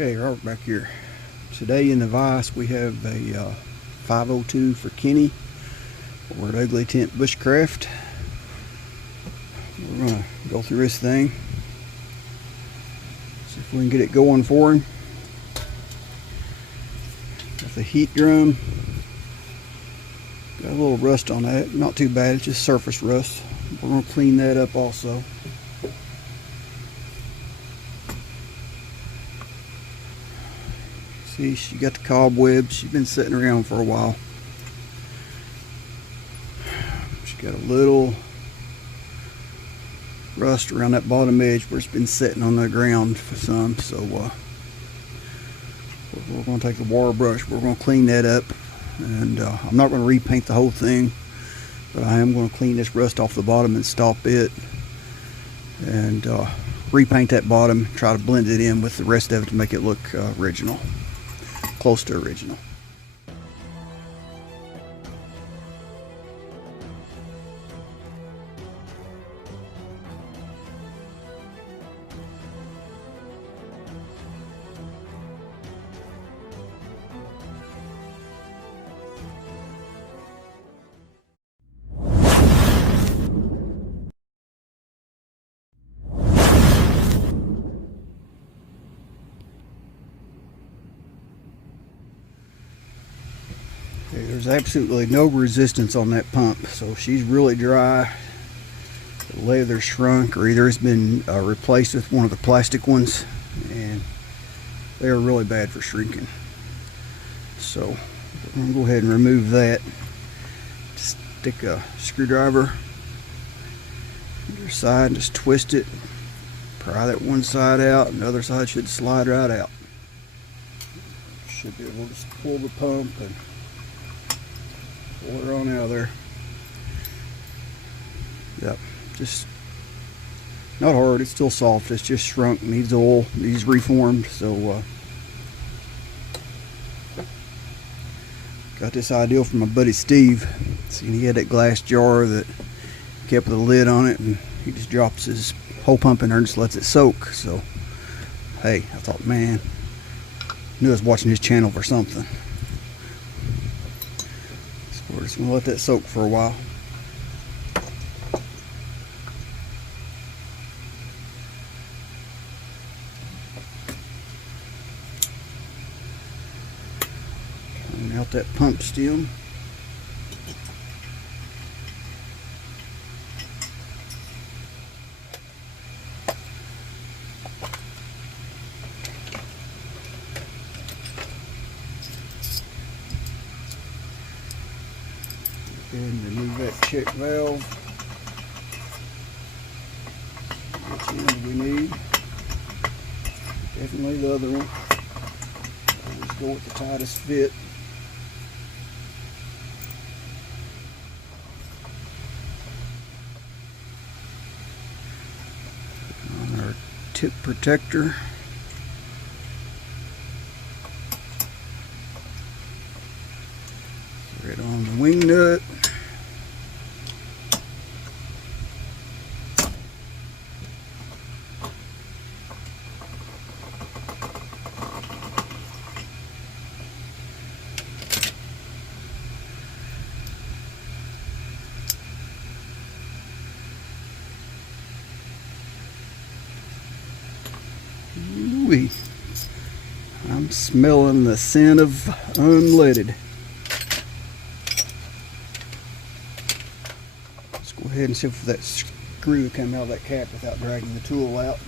Okay, Robert back here. Today in the vise we have a 502 for Kenny or an Ugly Tent Bushcraft. We're going to go through this thing, see if we can get it going for him. Got the heat drum. Got a little rust on that. Not too bad, it's just surface rust. We're going to clean that up also. See, she got the cobwebs. She's been sitting around for a while. She got a little rust around that bottom edge where it's been sitting on the ground for some. So we're going to take the wire brush. We're going to clean that up. And I'm not going to repaint the whole thing, but I am going to clean this rust off the bottom and stop it. And repaint that bottom. Try to blend it in with the rest of it to make it look original. Close to original. Okay, there's absolutely no resistance on that pump, so she's really dry. The leather shrunk, or either it's been replaced with one of the plastic ones, and they're really bad for shrinking. So we're going to go ahead and remove that. Just stick a screwdriver on your side and just twist it. Pry that one side out, and the other side should slide right out. Should be able to just pull the pump and pull her on out of there. Yep, just not hard, it's still soft, it's just shrunk, needs oil, needs reformed. So got this idea from my buddy Steve. See, he had that glass jar that kept the lid on it, and he just drops his whole pump in there and just lets it soak. So hey, I thought, man, knew I was watching his channel for something. We're just going to let that soak for a while. Clean out that pump stem. And remove that check valve. Which end we need. Definitely the other one. I'll just go with the tightest fit. On our tip protector. Right on the wing nut. Ooh-wee. I'm smelling the scent of unleaded. Let's go ahead and see if that screw will come out of that cap without dragging the tool out.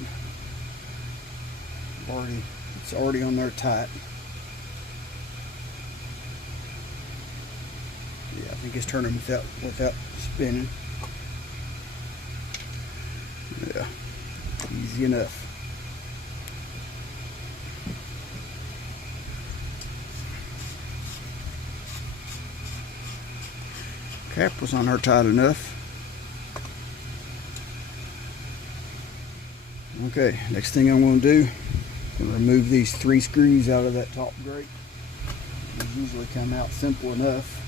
It's already on there tight. Yeah, I think it's turning without spinning. Yeah, easy enough. Cap was on her tight enough. Okay, next thing I'm going to do, I'm going to remove these 3 screws out of that top grate. These usually come out simple enough.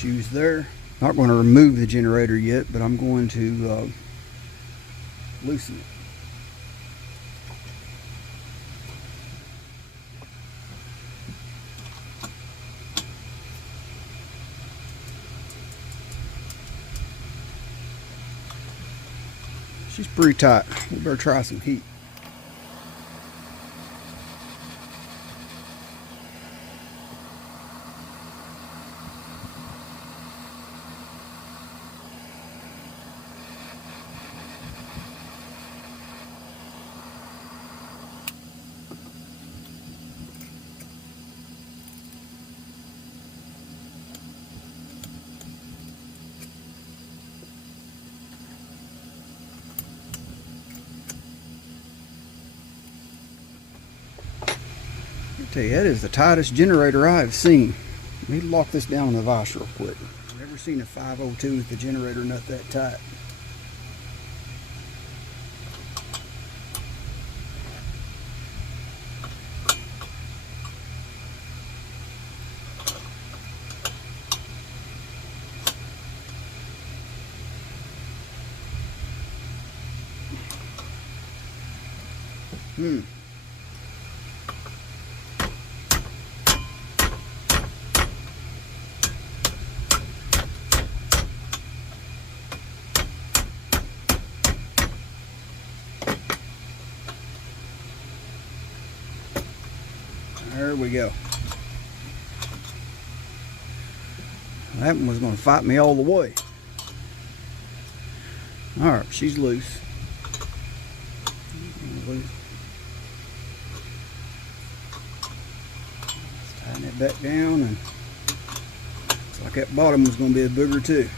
issues there. Not going to remove the generator yet, but I'm going to loosen it. She's pretty tight. We better try some heat. I tell you, that is the tightest generator I've seen. Let me lock this down in the vise real quick. I've never seen a 502 with the generator nut that tight. There we go. That one was going to fight me all the way. Alright, she's loose. Let's tighten it back down, and looks like that bottom was going to be a booger too.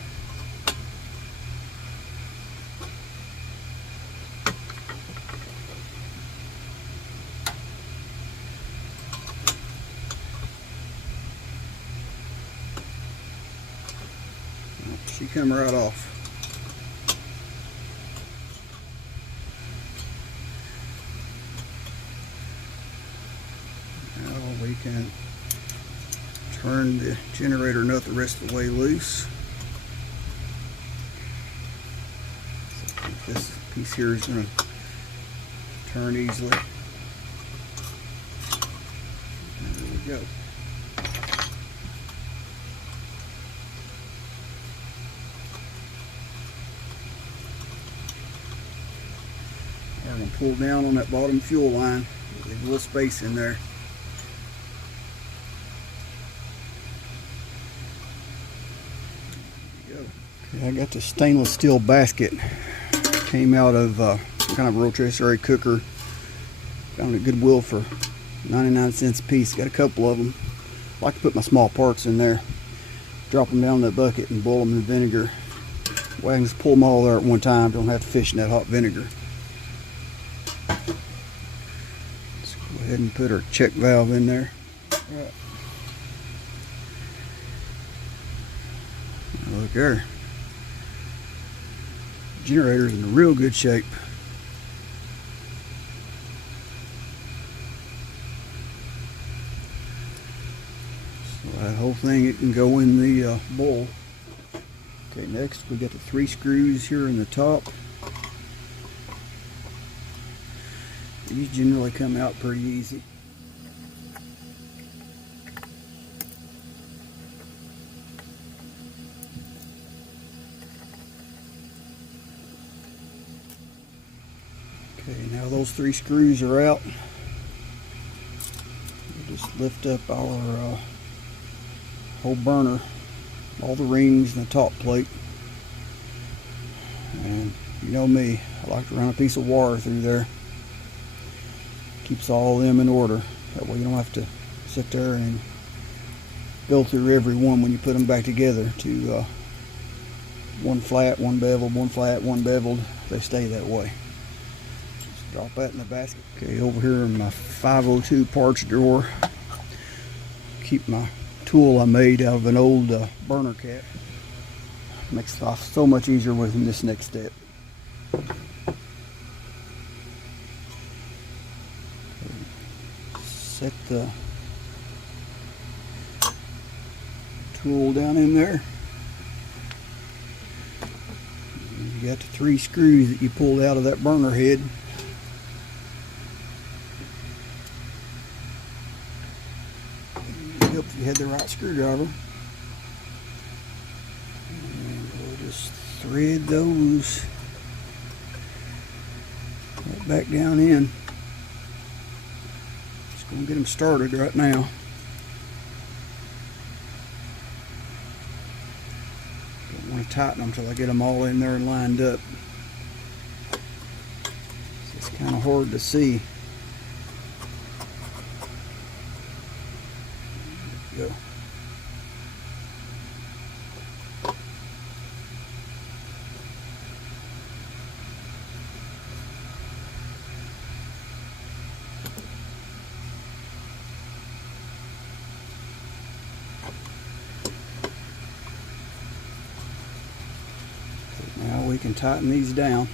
She come right off. Now we can turn the generator nut the rest of the way loose. So I think this piece here is going to turn easily. There we go. I'm going to pull down on that bottom fuel line. There's a little space in there. There we go. Okay, I got the stainless steel basket. Came out of kind of a rotisserie cooker. Found it at Goodwill for 99 cents a piece. Got a couple of them. I like to put my small parts in there. Drop them down in the bucket and boil them in vinegar. Well, I can just pull them all there at one time. Don't have to fish in that hot vinegar. Let's go ahead and put our check valve in there. Right. Look there. Generator's in real good shape. So that whole thing, it can go in the bowl. Okay, next we got the 3 screws here in the top. These generally come out pretty easy. Okay, now those 3 screws are out. We'll just lift up our whole burner, all the rings and the top plate. And you know me, I like to run a piece of wire through there. Keeps all of them in order. That way you don't have to sit there and go through every one when you put them back together to one flat, one beveled, one flat, one beveled. They stay that way. Just drop that in the basket. Okay, over here in my 502 parts drawer, keep my tool I made out of an old burner cap. Makes life so much easier with this next step. Set the tool down in there. You got the 3 screws that you pulled out of that burner head. It'd help if you had the right screwdriver. And we'll just thread those right back down in. Just gonna get them started right now. Don't want to tighten them until I get them all in there and lined up. It's kind of hard to see. There we go. Now we can tighten these down.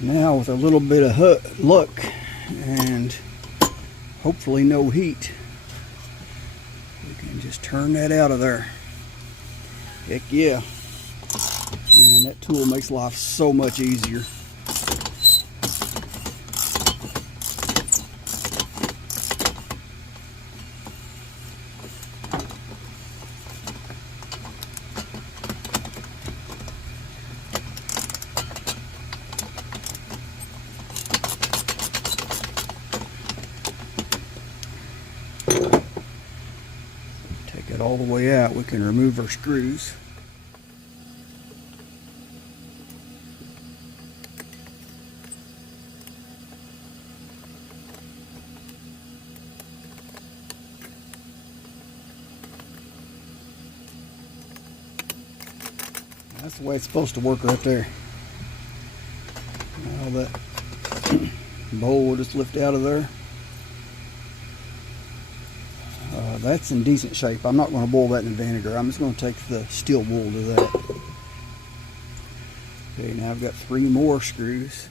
Now with a little bit of luck and hopefully no heat, we can just turn that out of there. Heck yeah. Man, that tool makes life so much easier. Take it all the way out, we can remove our screws. That's the way it's supposed to work right there. Now that bowl will just lift out of there. That's in decent shape. I'm not going to boil that in vinegar. I'm just going to take the steel wool to that. Okay, now I've got 3 more screws.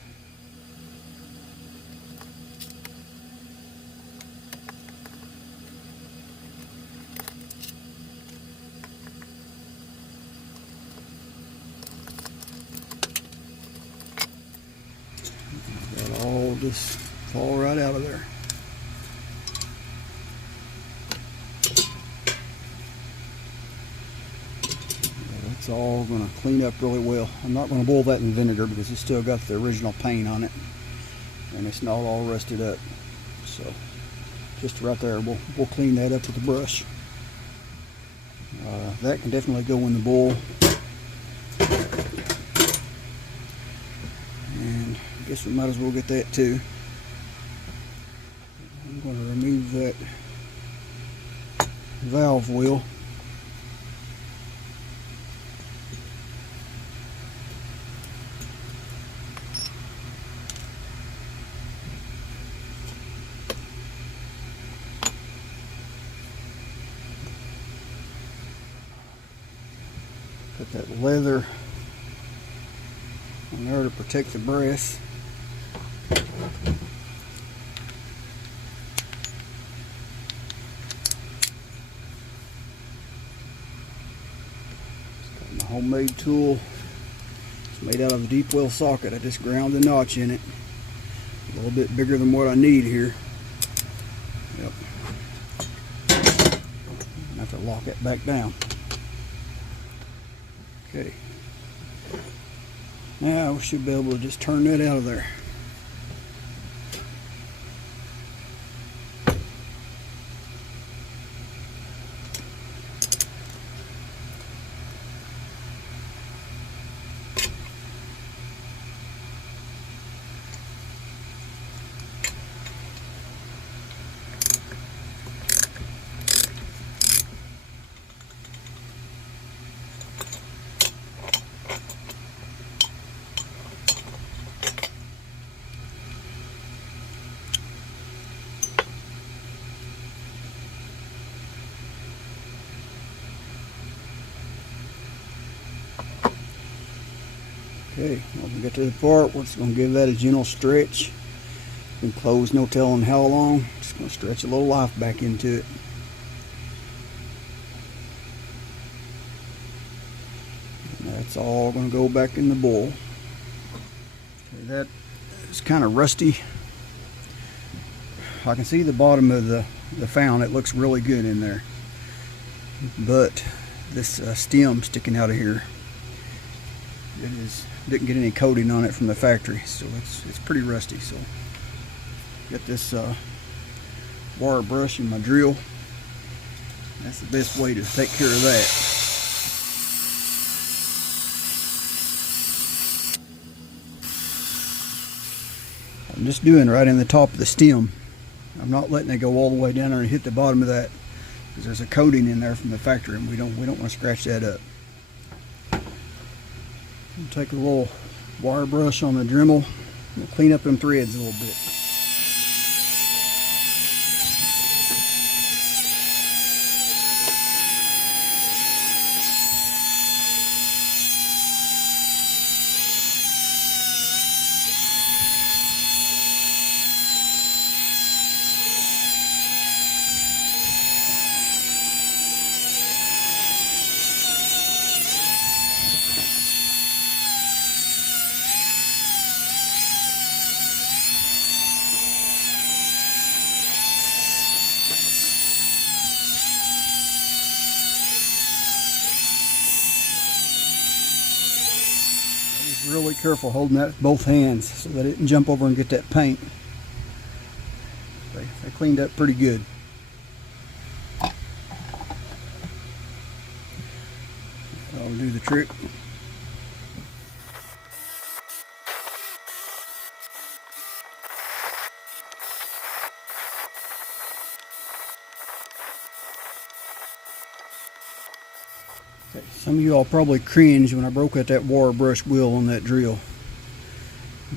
That'll all just fall right out of there. It's all going to clean up really well. I'm not going to boil that in vinegar because it's still got the original paint on it and it's not all rusted up. So just right there, we'll clean that up with a brush. That can definitely go in the bowl. And I guess we might as well get that too. I'm going to remove that valve wheel. Put that leather on there to protect the brass. Got my homemade tool. It's made out of a deep well socket. I just ground the notch in it. A little bit bigger than what I need here. Yep. I have to lock it back down. Okay, now we should be able to just turn that out of there. Okay, when we get to the part, we're just going to give that a gentle stretch. Been closed no telling how long. Just going to stretch a little life back into it. And that's all going to go back in the bowl. Okay, that is kind of rusty. I can see the bottom of the found. It looks really good in there. But this stem sticking out of here, didn't get any coating on it from the factory, so it's pretty rusty. So get this wire brush and my drill. That's the best way to take care of that. I'm just doing right in the top of the stem. I'm not letting it go all the way down there and hit the bottom of that, because there's a coating in there from the factory, and we don't want to scratch that up. I'll take a little wire brush on the Dremel and clean up them threads a little bit. Really careful holding that with both hands so that it didn't jump over and get that paint. They cleaned up pretty good. I'll do the trick. Okay, some of you all probably cringed when I broke out that wire brush wheel on that drill,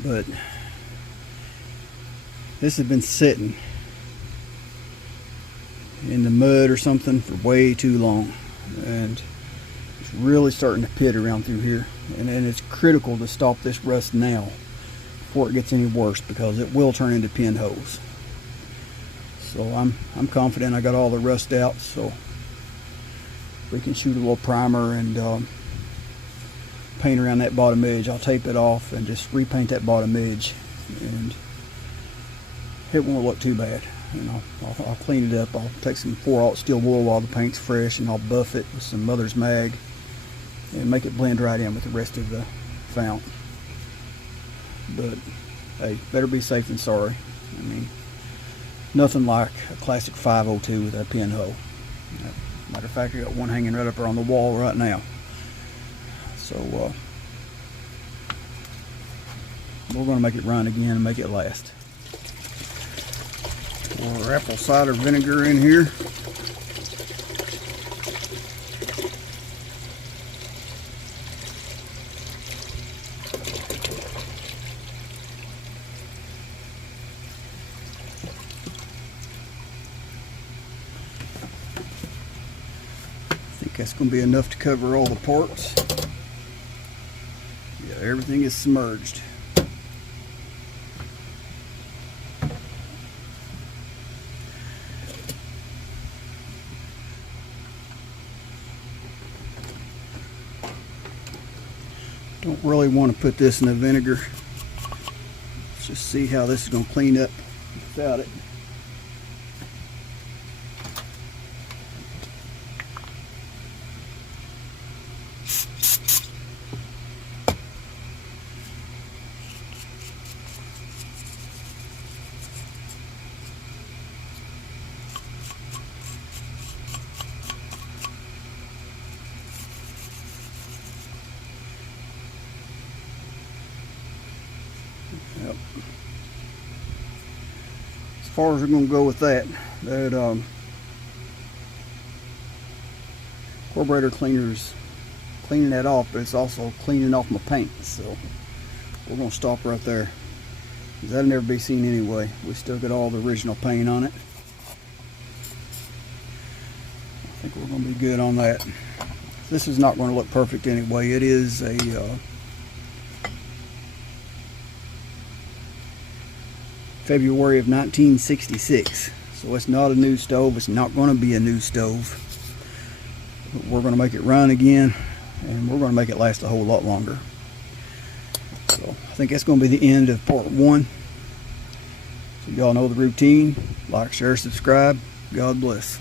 but this has been sitting in the mud or something for way too long, and it's really starting to pit around through here, and it's critical to stop this rust now before it gets any worse, because it will turn into pinholes. So I'm confident I got all the rust out, so we can shoot a little primer and paint around that bottom edge. I'll tape it off and just repaint that bottom edge, and it won't look too bad. And I'll clean it up. I'll take some 4/0 steel wool while the paint's fresh, and I'll buff it with some Mother's Mag and make it blend right in with the rest of the fount. But hey, better be safe than sorry. I mean, nothing like a classic 502 with that pinhole. Matter of fact, I got one hanging right up there on the wall right now. So we're going to make it run again and make it last. Pour apple cider vinegar in here. That's going to be enough to cover all the parts. Yeah, everything is submerged. Don't really want to put this in the vinegar. Let's just see how this is going to clean up without it. Yep. As far as we're going to go with that carburetor cleaner's cleaning that off, but it's also cleaning off my paint. So we're going to stop right there, because that'll never be seen anyway. We still got all the original paint on it. I think we're going to be good on that. This is not going to look perfect anyway. It is a February of 1966. So it's not a new stove. It's not going to be a new stove. But we're going to make it run again, and we're going to make it last a whole lot longer. So I think that's going to be the end of part 1. So y'all know the routine. Like, share, subscribe. God bless.